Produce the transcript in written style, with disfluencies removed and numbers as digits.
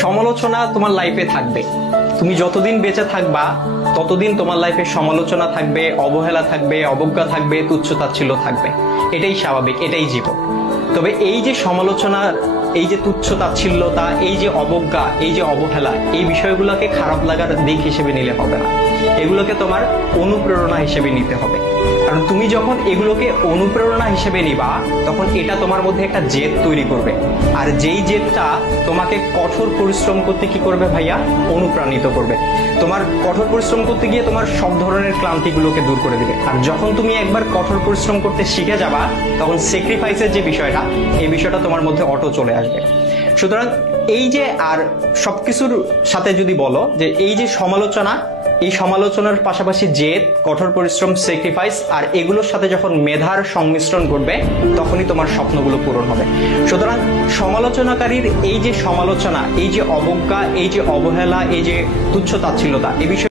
সমালোচনা তোমার লাইফে থাকবে। তুমি যতদিন বেঁচে থাকবা ততদিন তোমার লাইফে সমালোচনা থাকবে, অবহেলা থাকবে, অবজ্ঞা থাকবে, তুচ্ছ-তাচ্ছিল্য থাকবে। এটাই স্বাভাবিক, এটাই জীবন। তবে এই যে সমালোচনার, এই যে তুচ্ছ-তাচ্ছিল্যতা, এই যে অবজ্ঞা, এই যে অবহেলা, এই বিষয়গুলোকে খারাপ লাগার দিক হিসেবে নিলে হবে না। এগুলোকে তোমার অনুপ্রেরণা হিসেবে নিতে হবে। কারণ তুমি যখন এগুলোকে অনুপ্রেরণা হিসেবে নিবা তখন এটা তোমার মধ্যে একটা জেদ তৈরি করবে। আর যেই জেদটা তোমাকে কঠোর পরিশ্রম করতে কি করবে ভাইয়া? অনুপ্রাণিত করবে। তোমার কঠোর পরিশ্রম করতে গিয়ে তোমার সব ধরনের ক্লান্তিগুলোকে দূর করে দিবে। আর যখন তুমি একবার কঠোর পরিশ্রম করতে শিখে যাবা তখন স্যাক্রিফাইসের যে বিষয়টা, এই বিষয়টা তোমার মধ্যে অটো চলে আসবে। সুতরাং এই যে, আর সবকিছুর সাথে যদি বলো যে এই যে সমালোচনা, এই সমালোচনার পাশাপাশি জেদ, কঠোর পরিশ্রম, স্যাক্রিফাইস, আর এগুলোর সাথে যখন মেধার সংমিশ্রণ ঘটবে তখনই তোমার স্বপ্নগুলো পূরণ হবে। সুতরাং সমালোচনাকারীর এই যে সমালোচনা, এই যে অবজ্ঞা, এই যে অবহেলা, এই যে তুচ্ছ-তাচ্ছিল্যতা, এই বিষয়